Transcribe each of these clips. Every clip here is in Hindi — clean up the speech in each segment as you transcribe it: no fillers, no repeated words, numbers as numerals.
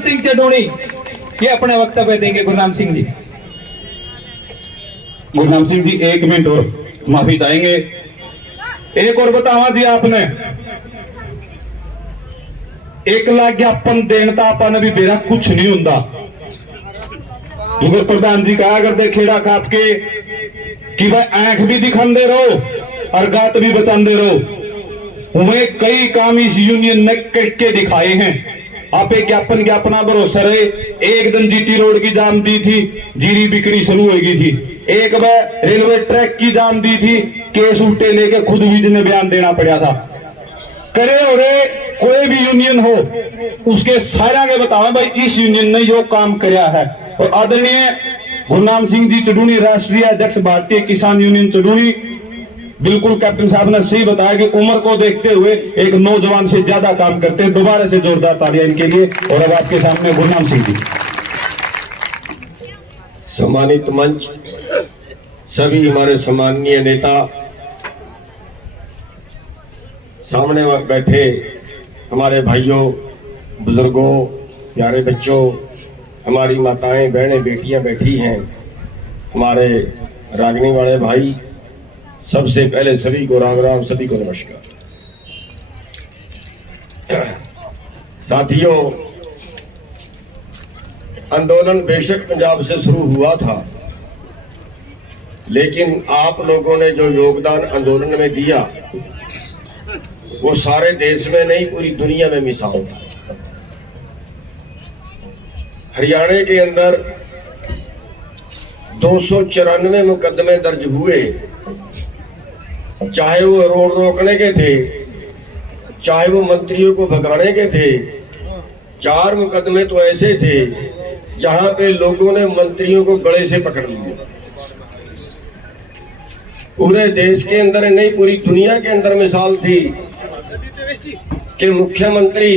सिंह चडोणी ये अपने वक्तव्य देंगे। गुरनाम सिंह जी। गुरनाम सिंह जी 1 मिनट और माफी चाहेंगे। एक और बतावा जी आपने 1 लाख ज्ञापन देने ता अपन भी बेरा कुछ नहीं हुंदा। अगर प्रधान जी कहा करते खेड़ा खाप के कि भाई आंख भी दिखाते रहो और गात भी बचाते रहो। वे कई काम इस यूनियन ने करके दिखाए हैं। आप एक ज्ञापना भरोसा रहे। एक दिन जीटी रोड की जाम दी थी, जीरी बिक्री शुरू हो गई थी। एक बार रेलवे ट्रैक की जाम दी थी, केस उल्टे लेके खुद विज ने बयान देना पड़ा था। करे और कोई भी यूनियन हो उसके सारा के बतावे भाई इस यूनियन ने जो काम कराया है। और आदरणीय गुरनाम सिंह जी चडूणी, राष्ट्रीय अध्यक्ष भारतीय किसान यूनियन चडूणी, बिल्कुल कैप्टन साहब ने सही बताया कि उम्र को देखते हुए एक नौजवान से ज्यादा काम करते हैं। दोबारा से जोरदार तालियां इनके लिए। और अब आपके सामने गुरनाम सिंह जी। सम्मानित मंच, सभी हमारे सम्माननीय नेता, सामने बैठे हमारे भाइयों, बुजुर्गों, प्यारे बच्चों, हमारी माताएं, बहनें, बेटियां बैठी हैं, हमारे रागनी वाले भाई, सबसे पहले सभी को राम राम, सभी को नमस्कार। साथियों, आंदोलन बेशक पंजाब से शुरू हुआ था, लेकिन आप लोगों ने जो योगदान आंदोलन में दिया वो सारे देश में नहीं, पूरी दुनिया में मिसाल था। हरियाणा के अंदर 294 मुकदमे दर्ज हुए, चाहे वो रोड रोकने के थे, चाहे वो मंत्रियों को भगाने के थे। 4 मुकदमे तो ऐसे थे जहां पे लोगों ने मंत्रियों को गले से पकड़ लिया। पूरे देश के अंदर नहीं, पूरी दुनिया के अंदर मिसाल थी कि मुख्यमंत्री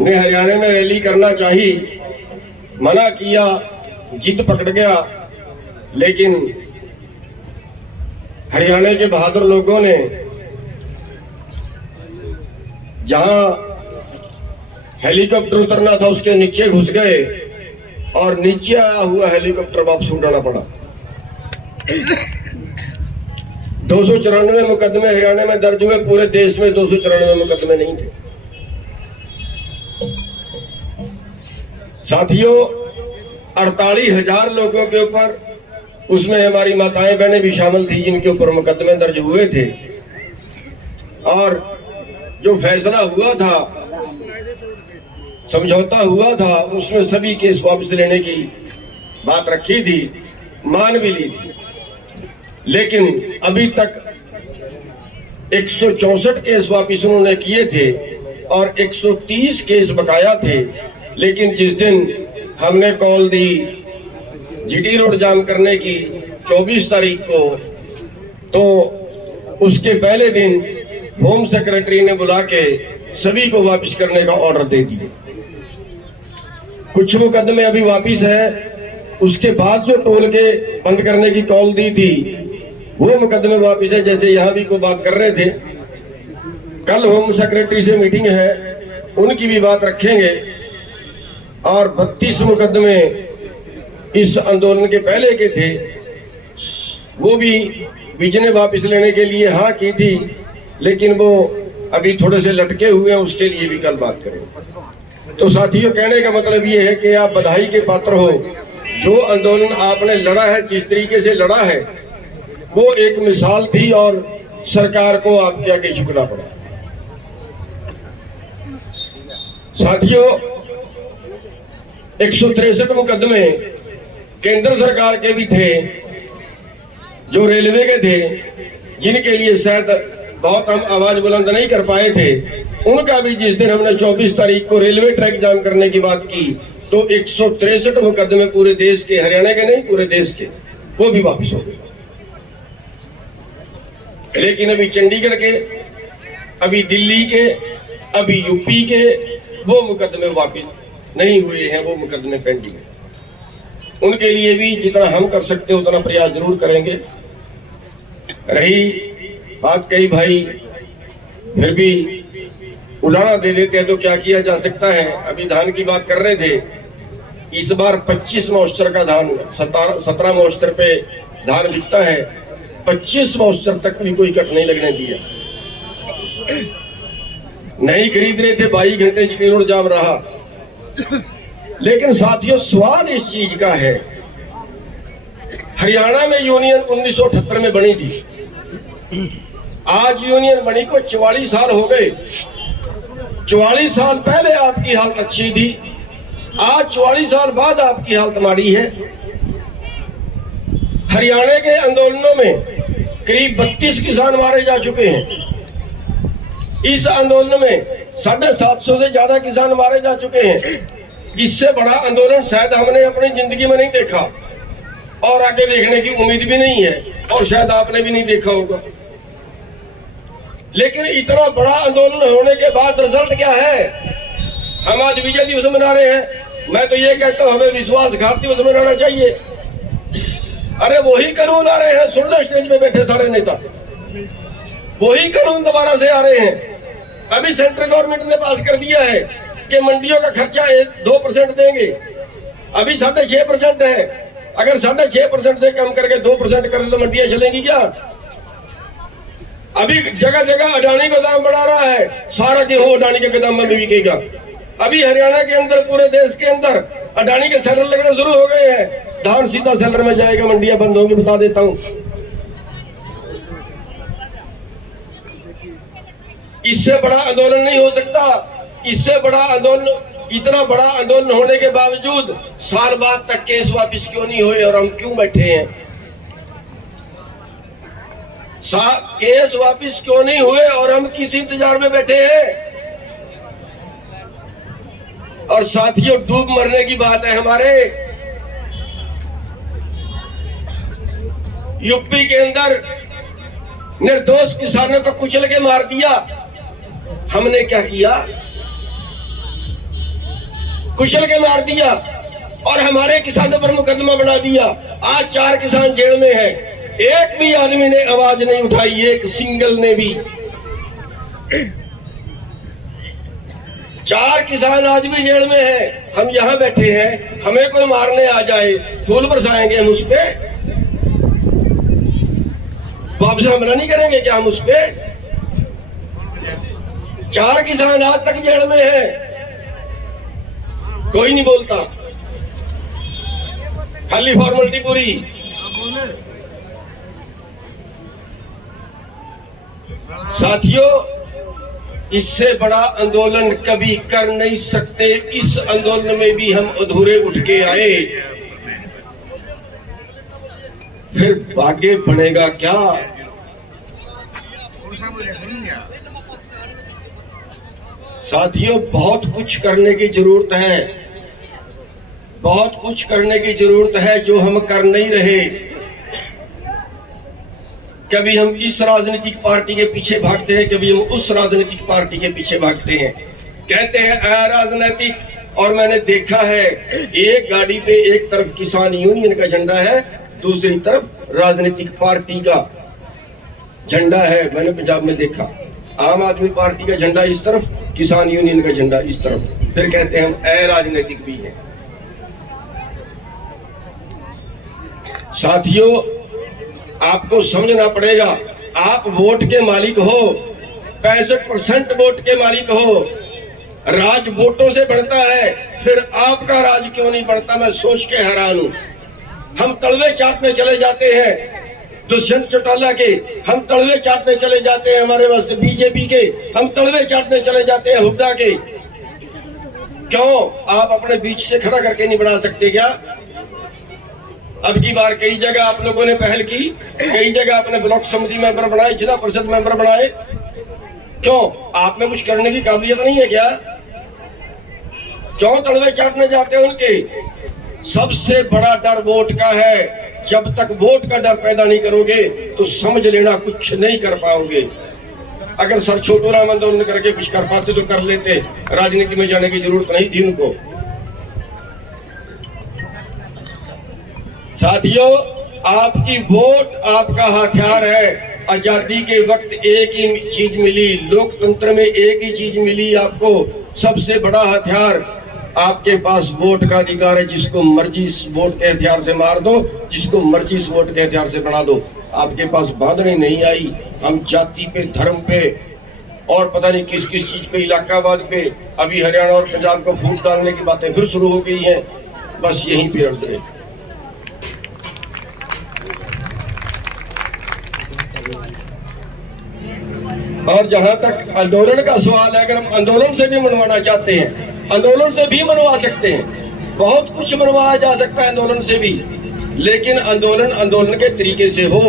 ने हरियाणा में रैली करना चाहिए, मना किया, जिद पकड़ गया, लेकिन हरियाणा के बहादुर लोगों ने जहां हेलीकॉप्टर उतरना था उसके नीचे घुस गए और नीचे आया हुआ हेलीकॉप्टर वापस उड़ाना पड़ा। 294 मुकदमे हरियाणा में दर्ज हुए, पूरे देश में 294 मुकदमे नहीं थे। साथियों, 48,000 लोगों के ऊपर, उसमें हमारी माताएं बहनें भी शामिल थी जिनके ऊपर मुकदमे दर्ज हुए थे। और जो फैसला हुआ था, समझौता हुआ था, उसमें सभी केस वापस लेने की बात रखी थी, मान भी ली थी। लेकिन अभी तक 164 केस वापस उन्होंने किए थे और 130 केस बकाया थे। लेकिन जिस दिन हमने कॉल दी जीटी रोड जाम करने की 24 तारीख को, तो उसके पहले दिन होम सेक्रेटरी ने बुला के सभी को वापस करने का ऑर्डर दे दिया। कुछ मुकदमे अभी वापस है, उसके बाद जो टोल के बंद करने की कॉल दी थी वो मुकदमे वापस है। जैसे यहाँ भी को बात कर रहे थे, कल होम सेक्रेटरी से मीटिंग है, उनकी भी बात रखेंगे। और 32 मुकदमे इस आंदोलन के पहले के थे, वो भी विज ने वापस लेने के लिए हाँ की थी, लेकिन वो अभी थोड़े से लटके हुए हैं, उसके लिए भी कल बात करेंगे। तो साथियों, कहने का मतलब ये है कि आप बधाई के पात्र हो। जो आंदोलन आपने लड़ा है, जिस तरीके से लड़ा है, वो एक मिसाल थी और सरकार को आपके आगे झुकना पड़ा। साथियों, 163 मुकदमे केंद्र सरकार के भी थे, जो रेलवे के थे, जिनके लिए शायद बहुत हम आवाज बुलंद नहीं कर पाए थे। उनका भी जिस दिन हमने 24 तारीख को रेलवे ट्रैक जाम करने की बात की, तो 163 मुकदमे पूरे देश के, हरियाणा के नहीं पूरे देश के, वो भी वापस हो गए। लेकिन अभी चंडीगढ़ के, अभी दिल्ली के, अभी यूपी के वो मुकदमे वापस नहीं हुए हैं, वो मुकदमे पेंडिंग है। उनके लिए भी जितना हम कर सकते हैं उतना प्रयास जरूर करेंगे। रही बात कई भाई, फिर भी उड़ाना दे देते हैं तो क्या किया जा सकता है। अभी धान की बात कर रहे थे, इस बार 25 मॉइस्चर का धान 17 मॉइस्चर पे धान बिकता है, 25 मॉइस्चर तक भी कोई कट नहीं लगने दिया। नहीं खरीद रहे थे, 22 घंटे जीटी रोड जाम रहा। लेकिन साथियों, सवाल इस चीज का है, हरियाणा में यूनियन 1978 में बनी थी, आज यूनियन बनी को 44 साल हो गए। 44 साल पहले आपकी हालत अच्छी थी, आज 44 साल बाद आपकी हालत माड़ी है। हरियाणा के आंदोलनों में करीब 32 किसान मारे जा चुके हैं। इस आंदोलन में 750 से ज्यादा किसान मारे जा चुके हैं। इससे बड़ा आंदोलन शायद हमने अपनी जिंदगी में नहीं देखा और आगे देखने की उम्मीद भी नहीं है, और शायद आपने भी नहीं देखा होगा। लेकिन इतना बड़ा आंदोलन होने के बाद रिजल्ट क्या है? हम आज विजय दिवस मना रहे हैं। मैं तो ये कहता हूं, हमें विश्वासघात दिवस मनाना चाहिए। अरे वही कानून आ रहे हैं, सुन लो स्टेज पे बैठे सारे नेता, वही कानून दोबारा से आ रहे हैं। अभी सेंट्रल गवर्नमेंट ने पास कर दिया है कि मंडियों का खर्चा 2% देंगे, अभी 6.5% है। अगर 6.5% से कम करके 2% कर दे तो मंडियां चलेंगी क्या? अभी जगह जगह अडानी गोदाम बढ़ा रहा है, सारा गेहूं अडानी के गोदाम में बिकेगा। अभी हरियाणा के अंदर, पूरे देश के अंदर अडानी के सेलर लगने शुरू हो गए हैं। धान सीधा सेलर में जाएगा, मंडियां बंद होंगी, बता देता हूं। इससे बड़ा आंदोलन नहीं हो सकता। इससे बड़ा आंदोलन, इतना बड़ा आंदोलन होने के बावजूद साल बाद तक केस वापस क्यों नहीं हुए और हम क्यों बैठे हैं? केस वापस क्यों नहीं हुए और हम किस इंतजार में बैठे हैं? और साथियों, डूब मरने की बात है। हमारे यूपी के अंदर निर्दोष किसानों को कुचल के मार दिया। हमने क्या किया? कुचल के मार दिया और हमारे किसानों पर मुकदमा बना दिया। आज 4 किसान जेल में हैं। एक भी आदमी ने आवाज नहीं उठाई, एक सिंगल ने भी। 4 किसान आज भी जेल में हैं। हम यहां बैठे हैं, हमें कोई मारने आ जाए, फूल बरसाएंगे हम उस पे? वापस हमला नहीं करेंगे क्या हम उस पे? 4 किसान आज तक जेल में हैं, कोई नहीं बोलता, खाली फॉर्मेलिटी पूरी। साथियों, इससे बड़ा आंदोलन कभी कर नहीं सकते। इस आंदोलन में भी हम अधूरे उठ के आए, फिर आगे बढ़ेगा क्या? साथियों, बहुत कुछ करने की जरूरत है, बहुत कुछ करने की जरूरत है जो हम कर नहीं रहे। कभी हम इस राजनीतिक पार्टी के पीछे भागते हैं, कभी हम उस राजनीतिक पार्टी के पीछे भागते हैं। कहते हैं अराजनीतिक, और मैंने देखा है एक गाड़ी पे एक तरफ किसान यूनियन का झंडा है, दूसरी तरफ राजनीतिक पार्टी का झंडा है। मैंने पंजाब में देखा, आम आदमी पार्टी का झंडा इस तरफ, किसान यूनियन का झंडा इस तरफ, फिर कहते हैं हम अराजनीतिक भी हैं। साथियों, आपको समझना पड़ेगा, आप वोट के मालिक हो, 65% वोट के मालिक हो। राज वोटों से बढ़ता है, फिर आपका राज क्यों नहीं बढ़ता? मैं सोच के हैरान हूं। हम तलवे चाटने चले जाते हैं दुष्यंत चौटाला के, हम तलवे चाटने चले जाते हैं हमारे वास्ते बीजेपी के, हम तलवे चाटने चले जाते हैं हुड्डा के। क्यों आप अपने बीच से खड़ा करके नहीं बना सकते क्या? अब की बार कई जगह आप लोगों ने पहल की, कई जगह आपने ब्लॉक समिति मेंबर बनाए, जिला परिषद मेंबर बनाए। क्यों आप में कुछ करने की काबिलियत नहीं है क्या? क्यों तलवे चाटने जाते हैं उनके? सबसे बड़ा डर वोट का है। जब तक वोट का डर पैदा नहीं करोगे तो समझ लेना कुछ नहीं कर पाओगे। अगर सर छोटू राम आंदोलन करके कुछ कर पाते तो कर लेते, राजनीति में जाने की जरूरत नहीं थी उनको। साथियों, आपकी वोट आपका हथियार है। आजादी के वक्त एक ही चीज मिली, लोकतंत्र में एक ही चीज मिली आपको, सबसे बड़ा हथियार आपके पास वोट का अधिकार है। जिसको मर्जी इस वोट के हथियार से मार दो, जिसको मर्जी इस वोट के हथियार से बना दो। आपके पास बांधने नहीं आई। हम जाति पे, धर्म पे और पता नहीं किस किस चीज पे, इलाकावाद पे, अभी हरियाणा और पंजाब को फूट डालने की बातें फिर शुरू हो गई हैं। बस यहीं पे अड़ गए। और जहां तक आंदोलन का सवाल है, अगर हम आंदोलन से भी मनवाना चाहते हैं, आंदोलन से भी मनवा सकते हैं। बहुत कुछ मनवाया जा सकता है आंदोलन से भी, लेकिन आंदोलन आंदोलन के तरीके से हो।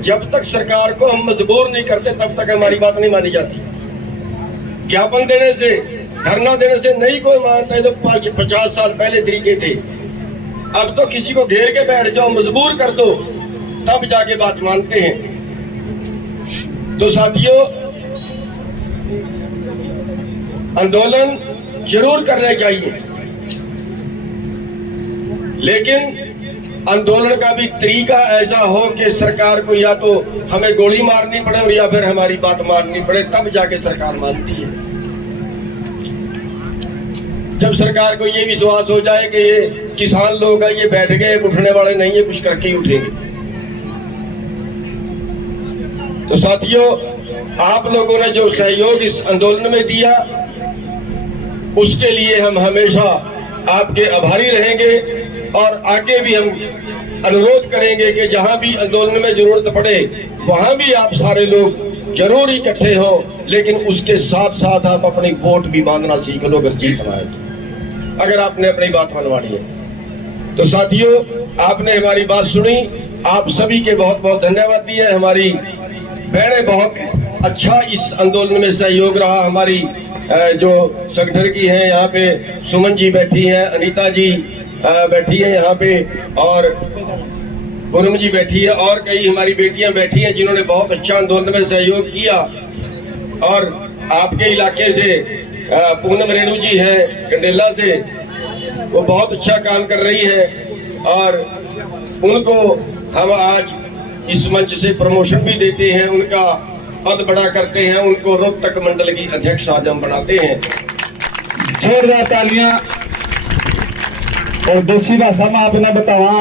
जब तक सरकार को हम मजबूर नहीं करते तब तक हमारी बात नहीं मानी जाती। ज्ञापन देने से, धरना देने से नहीं कोई मानता है। तो 50 साल पहले तरीके थे। अब तो किसी को घेर के बैठ जाओ, मजबूर कर दो, तब जाके बात मानते हैं। तो साथियों, आंदोलन जरूर करने चाहिए, लेकिन आंदोलन का भी तरीका ऐसा हो कि सरकार को या तो हमें गोली मारनी पड़े और या फिर हमारी बात माननी पड़े, तब जाके सरकार मानती है। जब सरकार को ये विश्वास हो जाए कि ये किसान लोग हैं, ये बैठ गए, उठने वाले नहीं है, कुछ करके ही उठेंगे। तो साथियों, आप लोगों ने जो सहयोग इस आंदोलन में दिया, उसके लिए हम हमेशा आपके आभारी रहेंगे और आगे भी हम अनुरोध करेंगे कि जहां भी आंदोलन में जरूरत पड़े वहां भी आप सारे लोग जरूर इकट्ठे हो, लेकिन उसके साथ साथ आप अपनी वोट भी बांधना सीख लो अगर जीतना है तो, अगर आपने अपनी बात मनवानी है। तो साथियों, आपने हमारी बात सुनी, आप सभी के बहुत बहुत धन्यवाद दिए। हमारी बहनें बहुत अच्छा इस आंदोलन में सहयोग रहा। हमारी जो संगठन की हैं, यहाँ पे सुमन जी बैठी हैं, अनीता जी बैठी हैं यहाँ पे, और पूनम जी बैठी है, और कई हमारी बेटियां बैठी हैं जिन्होंने बहुत अच्छा आंदोलन में सहयोग किया। और आपके इलाके से पूनम रेणु जी हैं कंडेला से, वो बहुत अच्छा काम कर रही है और उनको हम आज इस मंच से प्रमोशन भी देते हैं, उनका पद बड़ा करते हैं, उनको रोहतक मंडल की अध्यक्ष आज हम बनाते हैं। जोरदार तालियां। और देसी भाषा में आपने बतावा,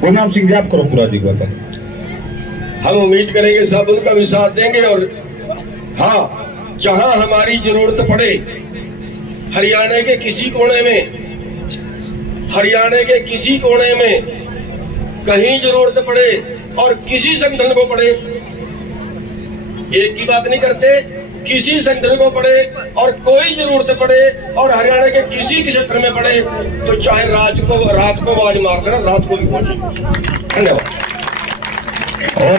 गुरनाम सिंह जी आप करो पूरा जी बात। हम उम्मीद करेंगे सब उनका भी साथ देंगे। और हाँ, जहां हमारी जरूरत पड़े, हरियाणा के किसी कोने में, हरियाणा के किसी कोने में कहीं जरूरत पड़े और किसी संगठन को पड़े, एक की बात नहीं करते, किसी संगठन को पड़े और कोई जरूरत पड़े और हरियाणा के किसी क्षेत्र में पड़े, तो चाहे रात को आवाज मार लेना, रात को भी पहुंचे। धन्यवाद। और